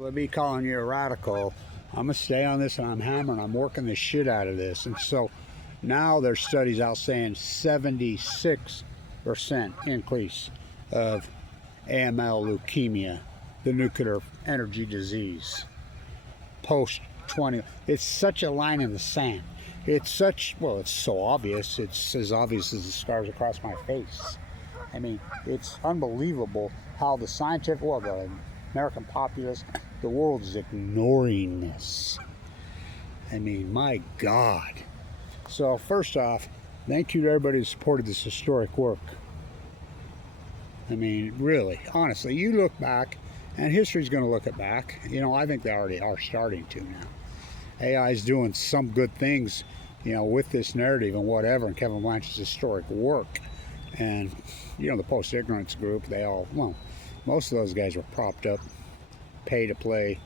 They'll be calling you a radical. I'm gonna stay on this, and I'm hammering. I'm working the shit out of this. And so now there's studies out saying 76% increase of AML leukemia, the nuclear energy disease, post 20. It's such a line in the sand. It's such, well, it's so obvious. It's as obvious as the scars across my face. I mean, it's unbelievable how the scientific, well, the American populace, the world is ignoring this. I mean, my God. So first off, thank you to everybody who supported this historic work. I mean, really, honestly, you look back, and history's going to look it back. You know, I think they already are starting to now. AI is doing some good things, you know, with this narrative and whatever, and Kevin Blanch's historic work. And, you know, the post-ignorance group, they all, well, most of those guys were propped up, pay to play,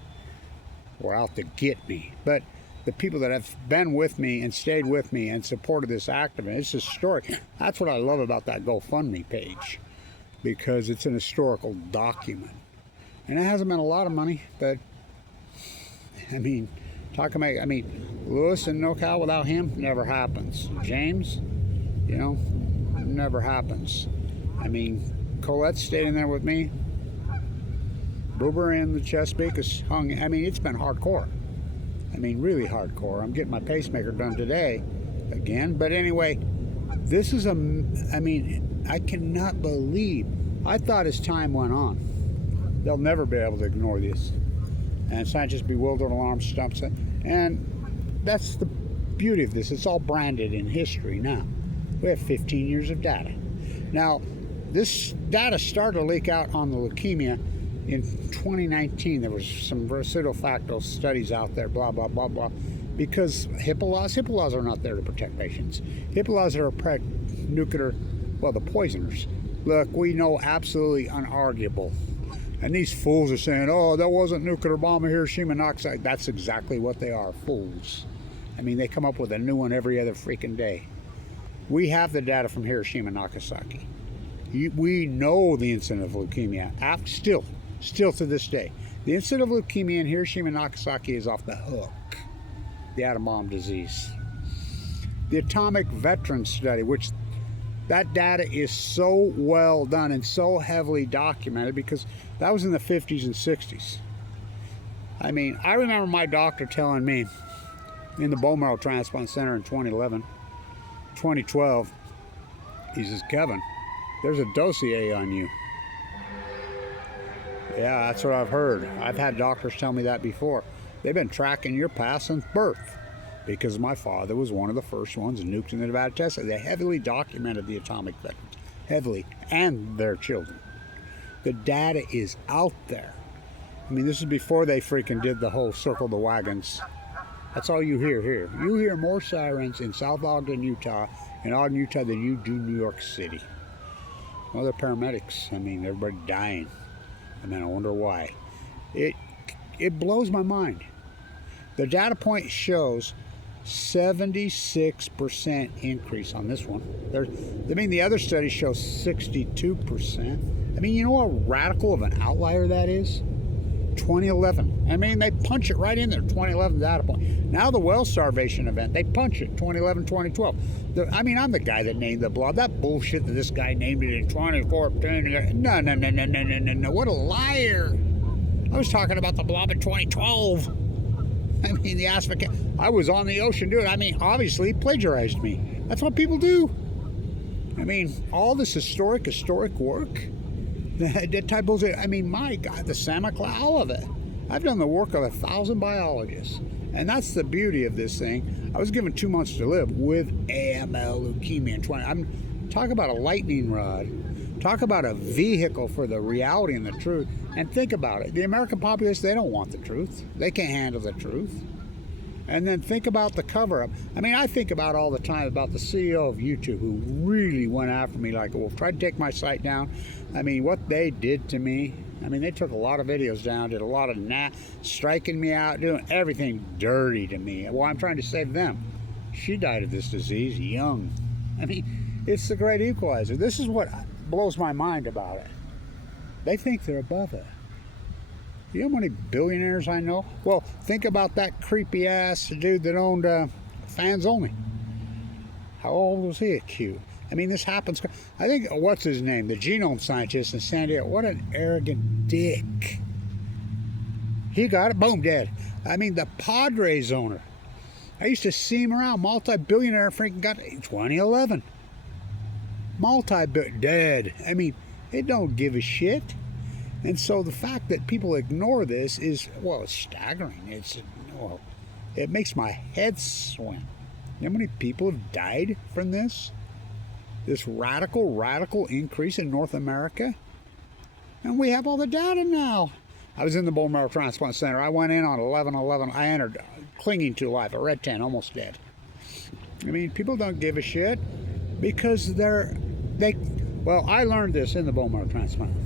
were out to get me. But the people that have been with me and stayed with me and supported this activist, it's historic. That's what I love about that GoFundMe page, because it's an historical document. And it hasn't been a lot of money, but, I mean, Lewis and NoCal, without him, never happens. James, you know, never happens. I mean, Colette's stayed in there with me. Boober and the Chesapeake is hung. I mean, it's been hardcore. I mean, really hardcore. I'm getting my pacemaker done today again. But anyway, this is I mean, I cannot believe. I thought as time went on, they'll never be able to ignore this. And scientists bewildered, alarm stumps it. And that's the beauty of this. It's all branded in history now. We have 15 years of data. Now, this data started to leak out on the leukemia in 2019. There was some pseudo-facto studies out there, blah, blah, blah, blah. Because HIPAA laws are not there to protect patients. HIPAA laws are to protect nuclear, well, the poisoners. Look, we know absolutely unarguable. And these fools are saying, oh, that wasn't nuclear bomb in Hiroshima and Nagasaki. That's exactly what they are, fools. I mean, they come up with a new one every other freaking day. We have the data from Hiroshima and Nagasaki. We know the incident of leukemia, still to this day. The incident of leukemia in Hiroshima and Nagasaki is off the hook. The atom bomb disease. The atomic veteran study, which that data is so well done and so heavily documented, because that was in the 50s and 60s. I mean, I remember my doctor telling me in the bone marrow transplant center in 2012, he says, Kevin, there's a dossier on you. Yeah, that's what I've heard. I've had doctors tell me that before. They've been tracking your past since birth, because my father was one of the first ones nuked in the Nevada test. They heavily documented the atomic veterans, heavily, and their children. The data is out there. I mean, this is before they freaking did the whole circle the wagons. That's all you hear here. You hear more sirens in South Ogden, Utah, and Ogden, Utah, than you do New York City. Well, they're paramedics. I mean, everybody dying. I mean, I wonder why. It blows my mind. The data point shows 76% increase on this one. The other studies show 62%. I mean, you know how radical of an outlier that is? 2011. I mean, they punch it right in there, 2011 data point. Now the well starvation event, they punch it, 2011, 2012. I'm the guy that named the blob. That bullshit that this guy named it in 2014. No. What a liar. I was talking about the blob in 2012. I mean, the aspect, I was on the ocean doing it. I mean, obviously, he plagiarized me. That's what people do. I mean, all this historic work, that type of, I mean, my God, the Samacla, all of it. I've done the work of 1,000 biologists. And that's the beauty of this thing. I was given 2 months to live with AML leukemia in 20. Talk about a lightning rod. Talk about a vehicle for the reality and the truth. And think about it. The American populace, they don't want the truth. They can't handle the truth. And then think about the cover-up. I mean, I think about all the time about the CEO of YouTube, who really went after me like a wolf, tried to take my site down. I mean, what they did to me. I mean, they took a lot of videos down, did a lot of striking me out, doing everything dirty to me. Well, I'm trying to save them. She died of this disease young. I mean, it's the great equalizer. This is what blows my mind about it. They think they're above it. You know how many billionaires I know? Well, think about that creepy ass dude that owned Fans Only. How old was he at Q? I mean, this happens. I think, what's his name? The genome scientist in San Diego. What an arrogant dick. He got it, boom, dead. I mean, the Padres owner. I used to see him around, multi-billionaire, freaking got 2011. Dead. I mean, it don't give a shit. And so the fact that people ignore this is, well, it's staggering. Well, it makes my head swim. You know how many people have died from this? This radical increase in North America? And we have all the data now. I was in the bone marrow transplant center. I went in on 11/11. I entered clinging to life, a red 10, almost dead. I mean, people don't give a shit because well, I learned this in the bone marrow transplant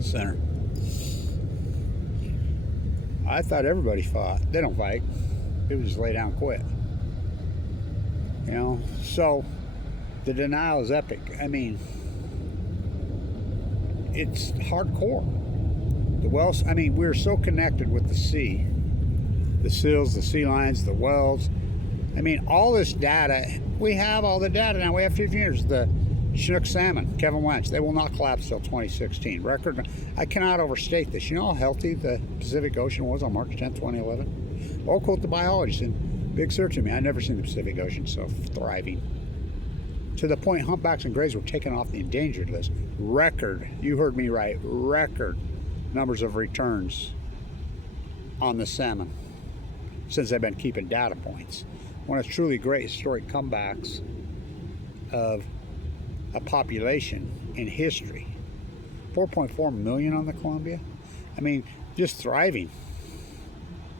center. I thought everybody fought. They don't fight. People just lay down and quit. You know, so the denial is epic. I mean, it's hardcore. The wells, I mean, we're so connected with the sea. The seals, the sea lions, the wells. I mean, all this data, we have all the data now. We have 15 years. The Chinook salmon, Kevin Wench, they will not collapse till 2016. Record, I cannot overstate this. You know how healthy the Pacific Ocean was on March 10, 2011? I'll quote the biologist in Big Search of me. I've never seen the Pacific Ocean so thriving. To the point humpbacks and grays were taken off the endangered list. Record, you heard me right, record numbers of returns on the salmon since they've been keeping data points. One of the truly great historic comebacks of a population in history. 4.4 million on the Columbia. I mean, just thriving.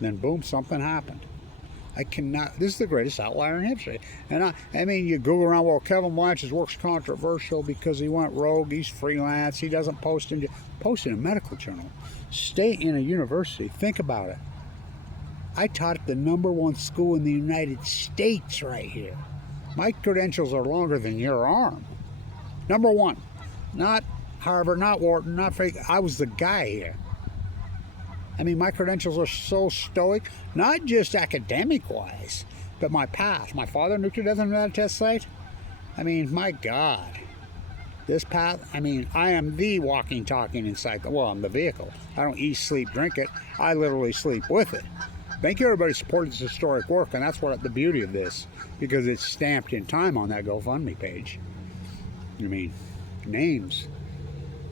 Then boom, something happened. I cannot, this is the greatest outlier in history. And I mean, you Google around, well, Kevin Blanch's work's controversial because he went rogue, he's freelance, he doesn't post in a medical journal. Stay in a university, think about it. I taught at the #1 school in the United States right here. My credentials are longer than your arm. #1, not Harvard, not Wharton, not fake. I was the guy here. I mean, my credentials are so stoic, not just academic-wise, but my path. My father nuclear death on that test site. I mean, my God. This path, I mean, I am the walking, talking encyclopedia. Well, I'm the vehicle. I don't eat, sleep, drink it. I literally sleep with it. Thank you, everybody, supported this historic work, and that's what the beauty of this, because it's stamped in time on that GoFundMe page. I mean, names.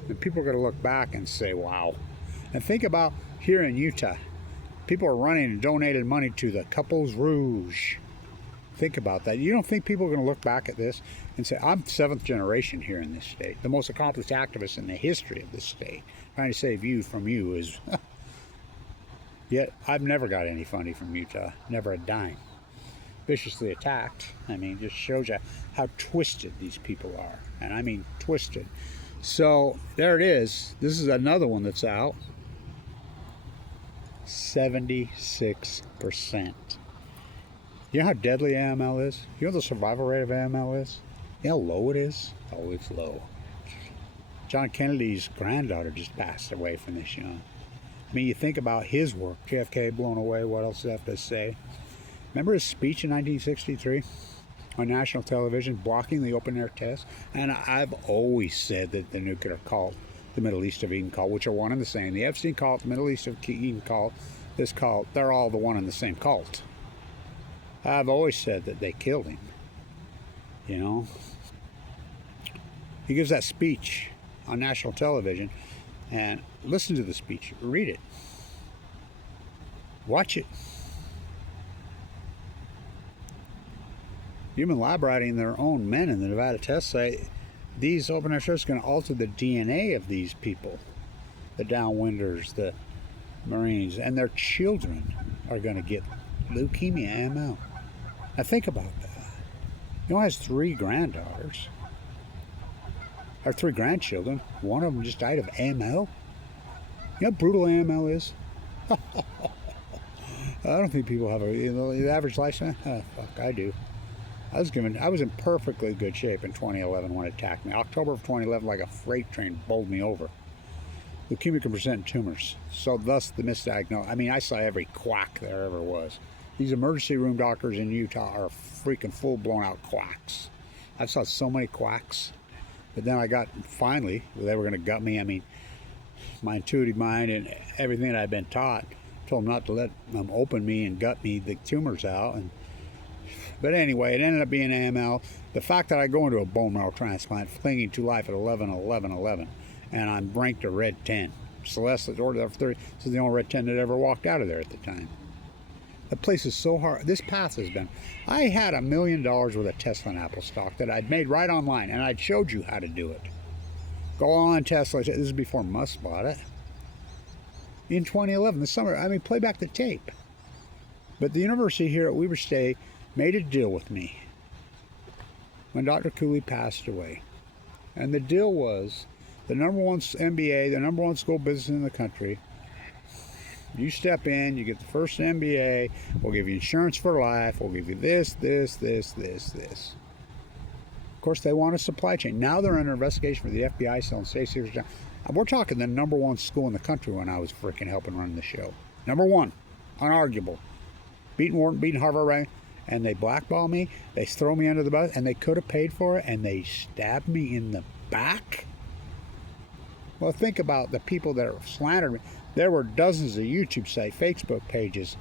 And people are going to look back and say, wow. And think about here in Utah, people are running and donated money to the Couples Rouge. Think about that. You don't think people are going to look back at this and say, I'm 7th generation here in this state, the most accomplished activist in the history of this state, trying to save you from you is... Yet, I've never got any funding from Utah, never a dime. Viciously attacked. I mean, just shows you how twisted these people are. And I mean twisted. So, there it is. This is another one that's out. 76%. You know how deadly AML is? You know what the survival rate of AML is? You know how low it is? Oh, it's low. John Kennedy's granddaughter just passed away from this, you know. I mean, you think about his work. JFK blown away. What else do I have to say? Remember his speech in 1963 on national television, blocking the open-air test? And I've always said that the nuclear cult, the Middle East of Eden cult, which are one and the same. The Epstein cult, the Middle East of Eden cult, this cult, they're all the one and the same cult. I've always said that they killed him. You know? He gives that speech on national television. And listen to the speech. Read it. Watch it. Human lab writing their own men in the Nevada test site. These open air shows are going to alter the DNA of these people. The downwinders, the Marines, and their children are going to get leukemia AML. Now think about that. You know, has 3 granddaughters. Or 3 grandchildren. One of them just died of AML. You know how brutal AML is? I don't think people have the average lifespan. Fuck, I do. I was in perfectly good shape in 2011 when it attacked me. October of 2011, like a freight train bowled me over. Leukemia can present in tumors, so thus the misdiagnosis. I mean, I saw every quack there ever was. These emergency room doctors in Utah are freaking full-blown out quacks. I've saw so many quacks, but then I got, finally, they were going to gut me. I mean, my intuitive mind and everything that I've been taught told them not to let them open me and gut me the tumors out. But anyway, it ended up being AML. The fact that I go into a bone marrow transplant, clinging to life at 11/11/11, and I'm ranked a red 10. Celeste, the order of 30, this is the only red 10 that ever walked out of there at the time. The place is so hard. This path has been. I had $1 million worth of Tesla and Apple stock that I'd made right online, and I'd showed you how to do it. Go on Tesla. This is before Musk bought it. In 2011, the summer. I mean, play back the tape. But the university here at Weber State made a deal with me when Dr. Cooley passed away. And the deal was the #1 MBA, the #1 school of business in the country. You step in, you get the first MBA, we'll give you insurance for life, we'll give you this. Of course, they want a supply chain. Now they're under investigation for the FBI selling state secrets. We're talking the #1 school in the country when I was freaking helping run the show. #1, unarguable. Beating Wharton, beating Harvard, right? And they blackball me, they throw me under the bus, and they could have paid for it, and they stabbed me in the back? Well, think about the people that slandered me. There were dozens of YouTube sites, Facebook pages.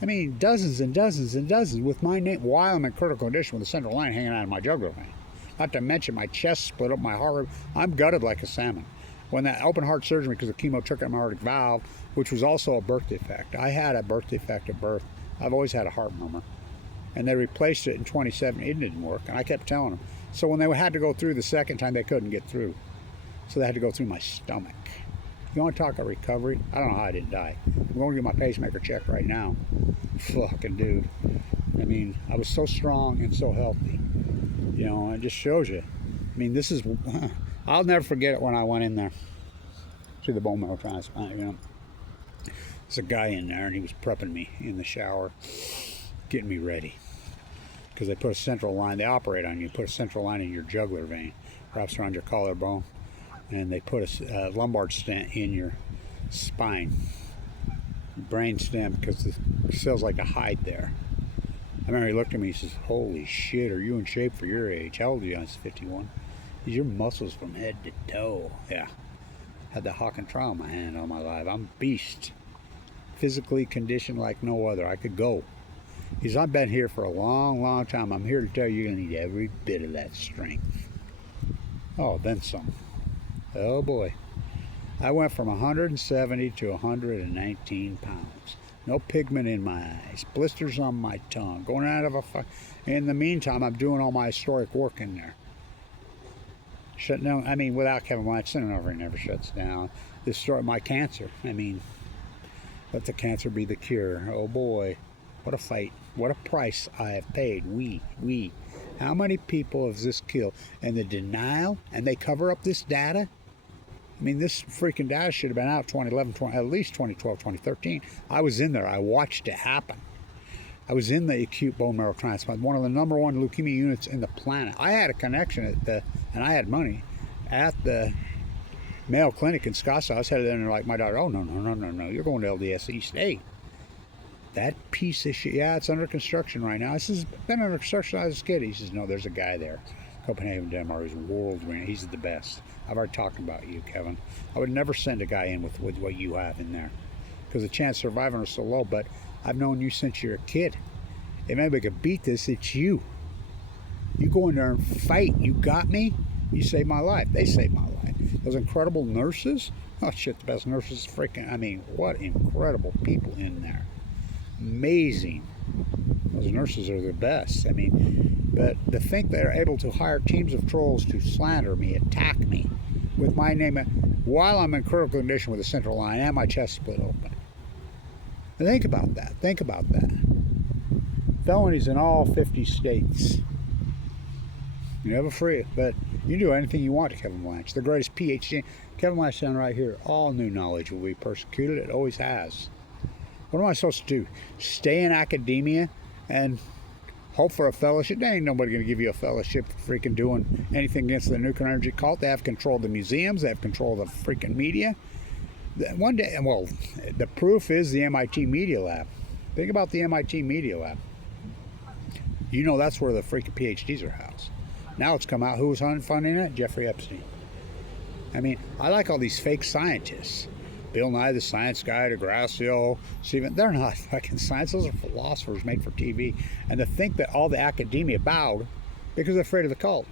I mean, dozens and dozens and dozens with my name while I'm in critical condition with a central line hanging out of my jugular vein. Not to mention my chest split up, my heart. I'm gutted like a salmon. When that open heart surgery, because the chemo took out my aortic valve, which was also a birth defect. I had a birth defect at birth. I've always had a heart murmur. And they replaced it in 2017. It didn't work, and I kept telling them. So when they had to go through the second time, they couldn't get through. So they had to go through my stomach. You want to talk about recovery? I don't know how I didn't die. I'm going to get my pacemaker checked right now. Fucking dude. I mean, I was so strong and so healthy. You know, it just shows you. I mean, this is, I'll never forget it when I went in there to the bone marrow transplant, you know. There's a guy in there, and he was prepping me in the shower, getting me ready. Because they put a central line, they operate on you, put a central line in your jugular vein, wraps around your collarbone, and they put a lumbar stent in your spine, brain stem, because the cells like to hide there. I remember he looked at me, he says, "Holy shit, are you in shape for your age?" How old are you? I said, 51. He says, "Your muscles from head to toe." Yeah. Had the Hawk and Trial in my hand all my life. I'm a beast. Physically conditioned like no other. I could go. He says, "I've been here for a long, long time. I'm here to tell you you're going to need every bit of that strength." Oh, then some. Oh boy. I went from 170 to 119 pounds. No pigment in my eyes. Blisters on my tongue. Going out of a... In the meantime, I'm doing all my historic work in there. Shutting down... I mean, without Kevin Blanch, Center over, he never shuts down. Destroy my cancer. I mean, let the cancer be the cure. Oh boy. What a fight. What a price I have paid. We. How many people has this killed? And the denial, and they cover up this data? I mean, this freaking data should have been out 2011, at least 2012, 2013. I was in there. I watched it happen. I was in the acute bone marrow transplant, one of the #1 leukemia units in the planet. I had a connection and I had money at the Mayo Clinic in Scottsdale. I was headed in there like my daughter, "Oh, no, you're going to LDS East 8. That piece of shit, yeah, it's under construction right now." I says, "Been under construction since I was a kid." He says, "No, there's a guy there, Copenhagen, Denmark, who's world-renowned. He's the best. I've already talked about you, Kevin. I would never send a guy in with what you have in there, because the chance of surviving is so low, but I've known you since you're a kid. If anybody could beat this, it's you. You go in there and fight. You got me. You saved my life." They saved my life. Those incredible nurses. Oh, shit, the best nurses freaking, I mean, what incredible people in there. Amazing. Those nurses are the best. I mean, but to think they're able to hire teams of trolls to slander me, attack me with my name while I'm in critical condition with a central line and my chest split open. And think about that. Think about that. Felonies in all 50 states. You have a free, but you can do anything you want to Kevin Blanch, the greatest PhD. Kevin Blanch down right here. All new knowledge will be persecuted. It always has. What am I supposed to do? Stay in academia and hope for a fellowship? There ain't nobody going to give you a fellowship for freaking doing anything against the nuclear energy cult. They have control of the museums. They have control of the freaking media. One day, well, the proof is the MIT Media Lab. Think about the MIT Media Lab. You know that's where the freaking PhDs are housed. Now it's come out. Who was funding it? Jeffrey Epstein. I mean, I like all these fake scientists. Bill Nye the Science Guy, deGrasse Hill, Stephen. They're not fucking science. Those are philosophers made for TV. And to think that all the academia bowed because they're afraid of the cult.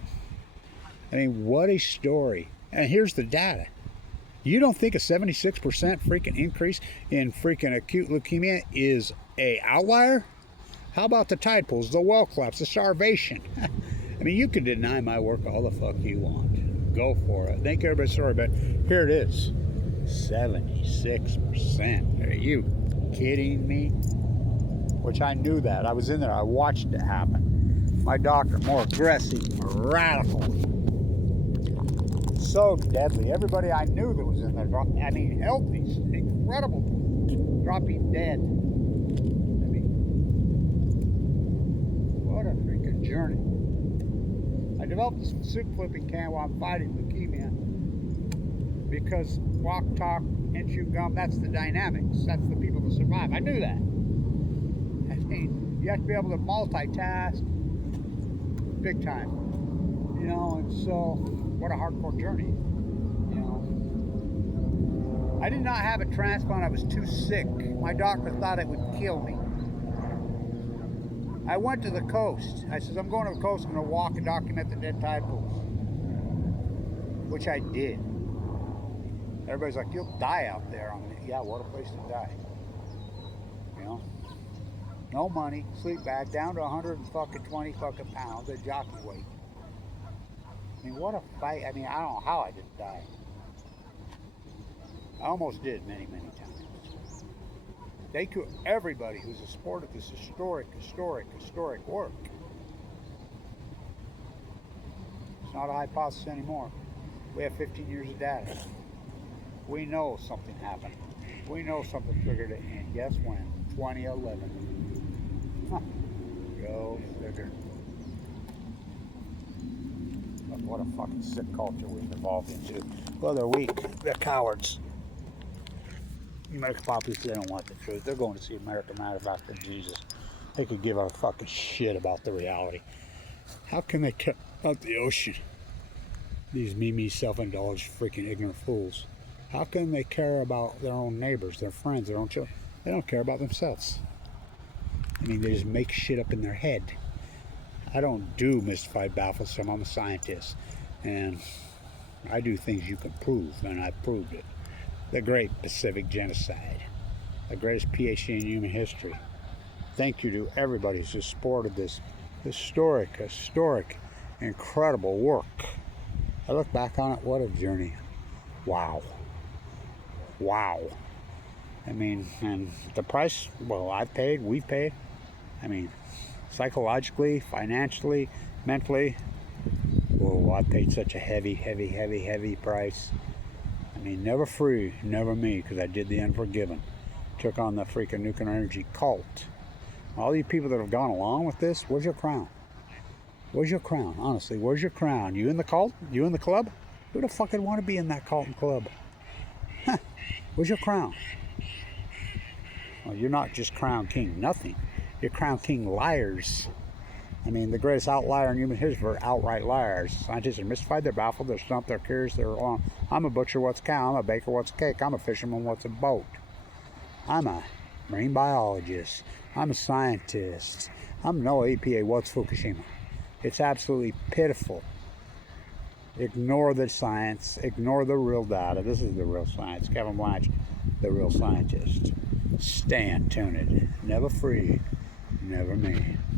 I mean, what a story. And here's the data. You don't think a 76% freaking increase in freaking acute leukemia is a outlier? How about the tide pools, the well collapse, the starvation? I mean, you can deny my work all the fuck you want. Go for it. Thank everybody. Sorry, but here it is. 76%. Are you kidding me? Which I knew that. I was in there. I watched it happen. My doctor, more aggressive, more radical. So deadly. Everybody I knew that was in there, I mean, healthy, incredible, dropping dead. I mean, what a freaking journey. I developed this soup flipping can while I'm fighting leukemia because walk, talk, and chew gum, that's the dynamics. That's the people that survive. I knew that. I mean, you have to be able to multitask big time. You know, and so, what a hardcore journey. You know, I did not have a transplant. I was too sick. My doctor thought it would kill me. I went to the coast. I said, I'm going to the coast. I'm going to walk and document the dead tide pools. Which I did. Everybody's like, you'll die out there. I'm like, yeah, what a place to die. You know? No money, sleep bag, down to 120 fucking pounds, a jockey weight. I mean, what a fight. I mean, I don't know how I didn't die. I almost did many, many times. Thank you, everybody who's supported this historic work. It's not a hypothesis anymore. We have 15 years of data. We know something happened. We know something triggered it, and guess when? 2011. Huh. Go figure. What a fucking sick culture we've evolved into. Well, they're weak. They're cowards. The American populace, they don't want the truth. They're going to see America Manifesto Jesus. They could give a fucking shit about the reality. How can they care about the ocean? These me, self-indulged, freaking ignorant fools. How can they care about their own neighbors, their friends, their own children? They don't care about themselves. I mean, they just make shit up in their head. I don't do mystified baffles, so I'm a scientist. And I do things you can prove, and I've proved it. The Great Pacific Genocide. The greatest PhD in human history. Thank you to everybody who's supported this historic, incredible work. I look back on it, what a journey. Wow. Wow. I mean, and the price, well, I've paid, we've paid. I mean, psychologically, financially, mentally, oh, I paid such a heavy price. I mean, never free, never me, because I did the unforgiven. Took on the freaking nuclear energy cult. All you people that have gone along with this, where's your crown? Where's your crown? Honestly, where's your crown? You in the cult? You in the club? Who the fuck would want to be in that cult and club? Huh. Where's your crown? Well, you're not just crown king nothing. You're crown king liars. I mean, the greatest outlier in human history are outright liars. Scientists are mystified, they're baffled, they're stumped, they're curious, they're wrong. I'm a butcher, what's a cow? I'm a baker, what's a cake? I'm a fisherman, what's a boat? I'm a marine biologist. I'm a scientist. I'm no EPA, what's Fukushima? It's absolutely pitiful. Ignore the science, ignore the real data. This is the real science. Kevin Blanch, the real scientist. Stay tuned. Never free, never me.